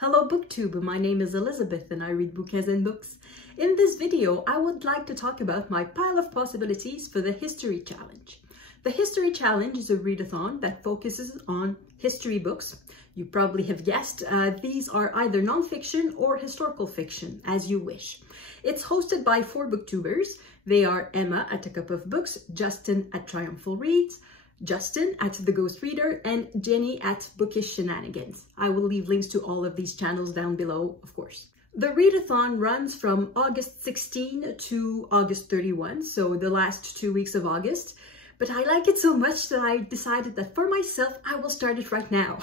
Hello BookTube, my name is Elizabeth and I read bouquins and books. In this video, I would like to talk about my pile of possibilities for the History Challenge. The History Challenge is a readathon that focuses on history books. You probably have guessed, these are either non-fiction or historical fiction, as you wish. It's hosted by 4 booktubers. They are Emma at A Cup of Books, Justin at Triumphal Reads, Justin at The Ghost Reader, and Jenny at Bookish Shenanigans. I will leave links to all of these channels down below, of course. The readathon runs from August 16 to August 31, so the last 2 weeks of August. But I like it so much that I decided that for myself, I will start it right now.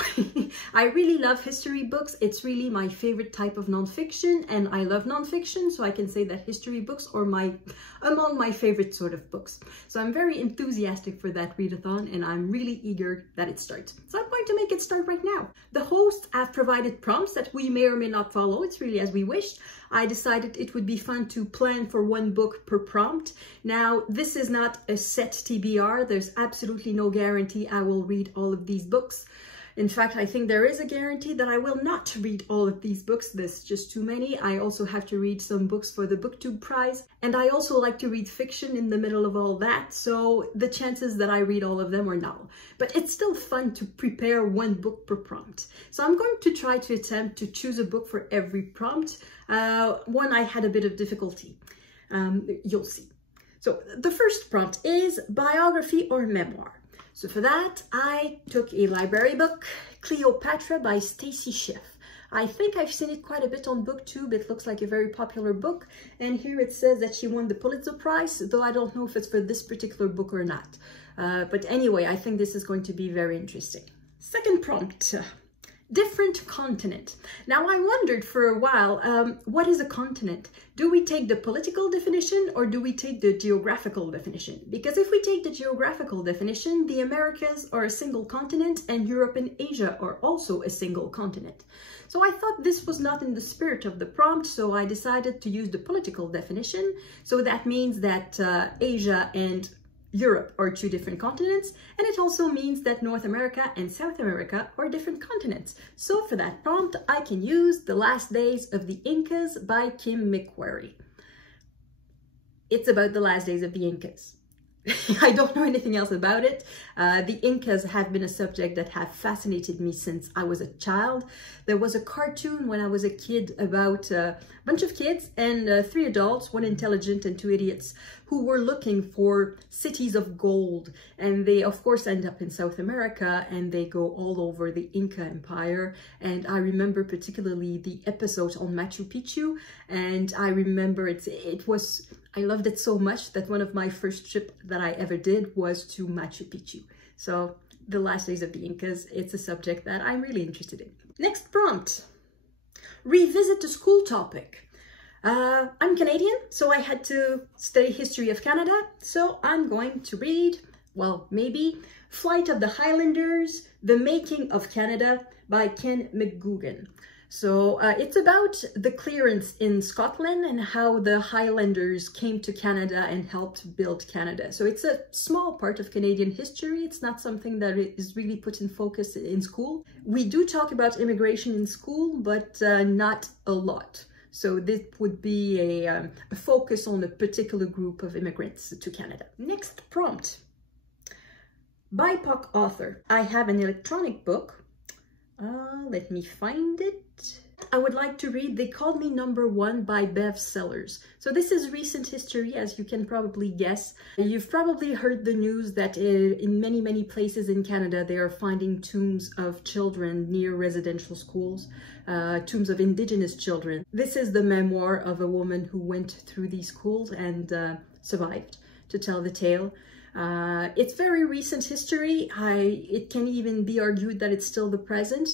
I really love history books. It's really my favorite type of nonfiction, and I love nonfiction, so I can say that history books are among my favorite sort of books. So I'm very enthusiastic for that readathon, and I'm really eager that it starts. So I'm going to make it start right now. The hosts have provided prompts that we may or may not follow. It's really as we wish. I decided it would be fun to plan for 1 book per prompt. Now, this is not a set TBR. There's absolutely no guarantee I will read all of these books. In fact, I think there is a guarantee that I will not read all of these books. There's just too many. I also have to read some books for the BookTube prize. And I also like to read fiction in the middle of all that. So the chances that I read all of them are null. But it's still fun to prepare 1 book per prompt. So I'm going to try to attempt to choose a book for every prompt. One I had a bit of difficulty. You'll see. So the first prompt is biography or memoir. So for that, I took a library book, Cleopatra by Stacy Schiff. I think I've seen it quite a bit on BookTube. It looks like a very popular book. And here it says that she won the Pulitzer Prize, though I don't know if it's for this particular book or not. But anyway, I think this is going to be very interesting. Second prompt. Different continent. Now, I wondered for a while, what is a continent? Do we take the political definition or do we take the geographical definition? Because if we take the geographical definition, the Americas are a single continent and Europe and Asia are also a single continent. So I thought this was not in the spirit of the prompt, so I decided to use the political definition. So that means that Asia and Europe are 2 different continents, and it also means that North America and South America are different continents. So for that prompt, I can use The Last Days of the Incas by Kim McQuarrie. It's about the last days of the Incas. I don't know anything else about it. The Incas have been a subject that have fascinated me since I was a child. There was a cartoon when I was a kid about a bunch of kids and 3 adults, 1 intelligent and 2 idiots, who were looking for cities of gold. And they, of course, end up in South America and they go all over the Inca Empire. And I remember particularly the episode on Machu Picchu. And I remember I loved it so much that one of my first trips that I ever did was to Machu Picchu. So the last days of the Incas, it's a subject that I'm really interested in. Next prompt, revisit the school topic. I'm Canadian, so I had to study history of Canada. So I'm going to read, well, maybe Flight of the Highlanders, The Making of Canada by Ken McGoogan. So it's about the clearance in Scotland and how the Highlanders came to Canada and helped build Canada. So it's a small part of Canadian history. It's not something that is really put in focus in school. We do talk about immigration in school, but not a lot. So this would be a focus on a particular group of immigrants to Canada. Next prompt, BIPOC Author. I have an electronic book. Let me find it. I would like to read They Called Me Number 1 by Bev Sellars. So this is recent history, as you can probably guess. You've probably heard the news that in many places in Canada, they are finding tombs of children near residential schools, tombs of Indigenous children. This is the memoir of a woman who went through these schools and survived to tell the tale. It's very recent history. It can even be argued that it's still the present.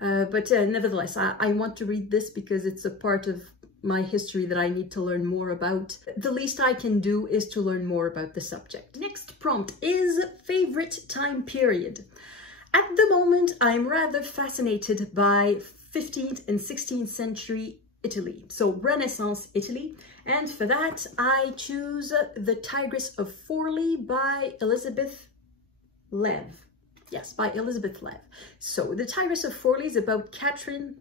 But nevertheless, I want to read this because it's a part of my history that I need to learn more about. The least I can do is to learn more about the subject. Next prompt is favorite time period. At the moment, I'm rather fascinated by 15th and 16th century Italy, so Renaissance Italy, and for that I choose The Tigress of Forli by Elizabeth Lev. Yes, by Elizabeth Lev. So The Tigress of Forli is about Catherine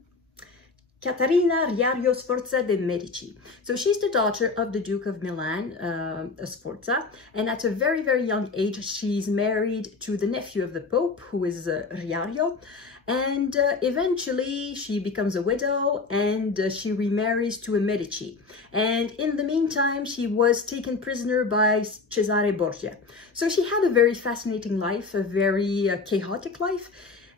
Caterina Riario Sforza de' Medici. So she's the daughter of the Duke of Milan, Sforza, and at a very, very young age, she's married to the nephew of the Pope, who is Riario, and eventually she becomes a widow and she remarries to a Medici. And in the meantime, she was taken prisoner by Cesare Borgia. So she had a very fascinating life, a very chaotic life,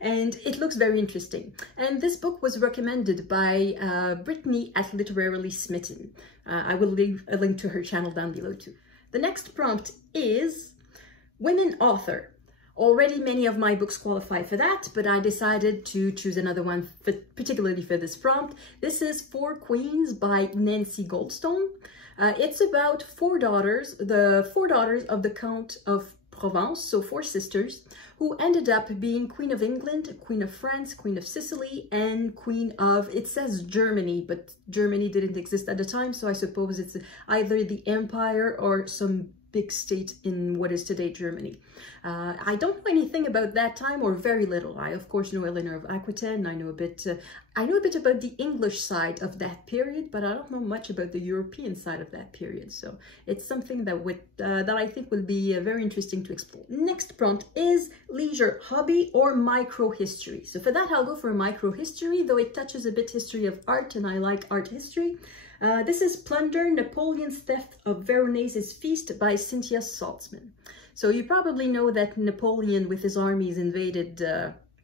and it looks very interesting. And this book was recommended by Brittany at Literarily Smitten. I will leave a link to her channel down below too. The next prompt is Women Author. Already many of my books qualify for that, but I decided to choose another one particularly for this prompt. This is Four Queens by Nancy Goldstone. It's about four daughters, the four daughters of the Count of Provence, so four sisters, who ended up being Queen of England, Queen of France, Queen of Sicily, and Queen of, it says Germany, but Germany didn't exist at the time, so I suppose it's either the Empire or some big state in what is today Germany. I don't know anything about that time, or very little. I of course know Eleanor of Aquitaine. I know a bit about the English side of that period, but I don't know much about the European side of that period. So it's something that that I think will be very interesting to explore. Next prompt is leisure, hobby, or micro history. So for that, I'll go for micro history, though it touches a bit history of art, and I like art history. This is Plunder, Napoleon's Theft of Veronese's Feast by Cynthia Saltzman. So you probably know that Napoleon with his armies invaded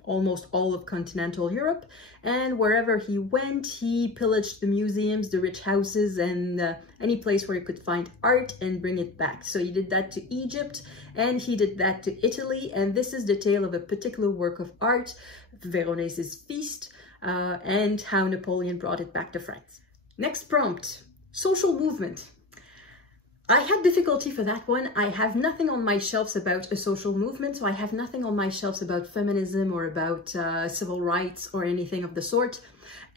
almost all of continental Europe, and wherever he went, he pillaged the museums, the rich houses, and any place where he could find art and bring it back. So he did that to Egypt, and he did that to Italy, and this is the tale of a particular work of art, Veronese's Feast, and how Napoleon brought it back to France. Next prompt, social movement. I had difficulty for that one. I have nothing on my shelves about a social movement, so I have nothing on my shelves about feminism or about civil rights or anything of the sort.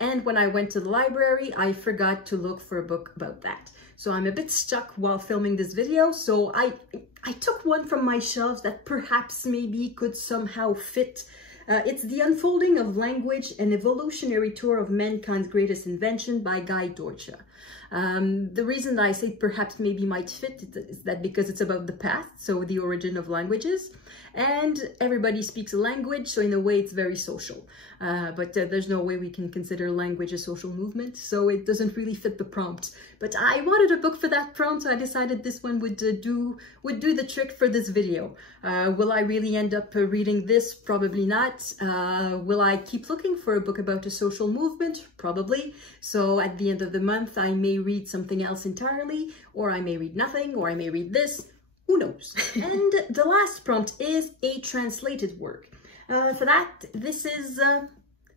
And when I went to the library, I forgot to look for a book about that. So I'm a bit stuck while filming this video, so I took one from my shelves that perhaps maybe could somehow fit. It's The Unfolding of Language, an Evolutionary Tour of Mankind's Greatest Invention by Deutscher. The reason that I say perhaps maybe might fit is that because it's about the past, so the origin of languages, and everybody speaks a language, so in a way it's very social. But there's no way we can consider language a social movement, so it doesn't really fit the prompt. But I wanted a book for that prompt, so I decided this one would do the trick for this video. Will I really end up reading this? Probably not. Will I keep looking for a book about a social movement? Probably. So at the end of the month, I may read something else entirely, or I may read nothing, or I may read this. Who knows? And the last prompt is a translated work. For that, this is,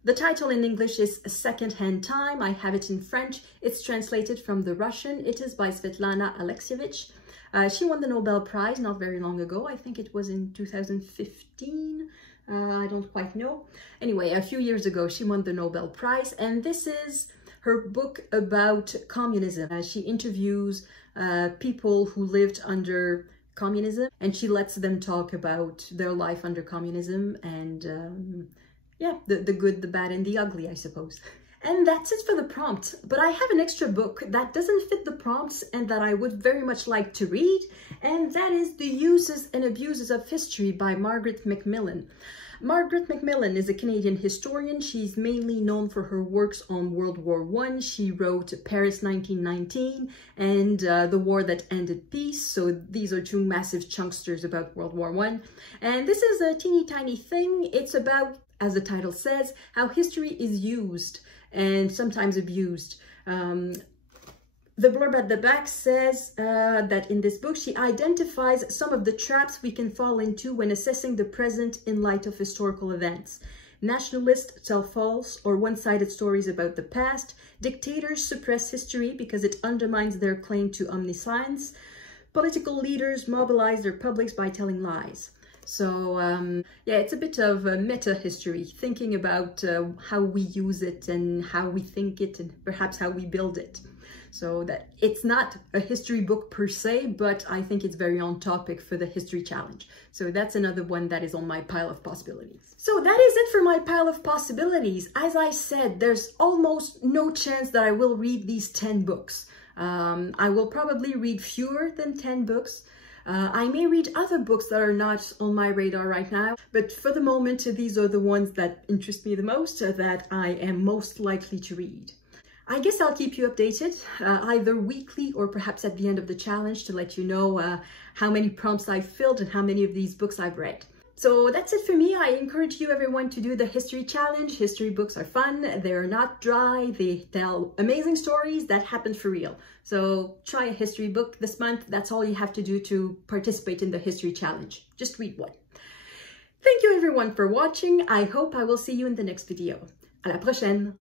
the title in English is Second-Hand Time. I have it in French. It's translated from the Russian. It is by Svetlana Alexievich. She won the Nobel Prize not very long ago. I think it was in 2015. I don't quite know. Anyway, a few years ago, she won the Nobel Prize, and this is her book about communism. She interviews people who lived under communism, and she lets them talk about their life under communism and yeah, the good, the bad, and the ugly, I suppose. And that's it for the prompt, but I have an extra book that doesn't fit the prompts and that I would very much like to read, and that is The Uses and Abuses of History by Margaret MacMillan. Margaret MacMillan is a Canadian historian. She's mainly known for her works on World War I. She wrote Paris 1919 and The War That Ended Peace. So these are two massive chunksters about World War I. And this is a teeny tiny thing. It's about, as the title says, how history is used and sometimes abused. The blurb at the back says that in this book, she identifies some of the traps we can fall into when assessing the present in light of historical events. Nationalists tell false or one-sided stories about the past. Dictators suppress history because it undermines their claim to omniscience. Political leaders mobilize their publics by telling lies. So yeah, it's a bit of a meta history, thinking about how we use it and how we think it and perhaps how we build it. So that it's not a history book per se, but I think it's very on topic for the history challenge. So that's another one that is on my pile of possibilities. So that is it for my pile of possibilities. As I said, there's almost no chance that I will read these 10 books. I will probably read fewer than 10 books. I may read other books that are not on my radar right now, but for the moment, these are the ones that interest me the most, that I am most likely to read. I guess I'll keep you updated, either weekly or perhaps at the end of the challenge, to let you know how many prompts I've filled and how many of these books I've read. So that's it for me. I encourage you everyone to do the history challenge. History books are fun. They're not dry. They tell amazing stories that happened for real. So try a history book this month. That's all you have to do to participate in the history challenge. Just read one. Thank you everyone for watching. I hope I will see you in the next video. À la prochaine!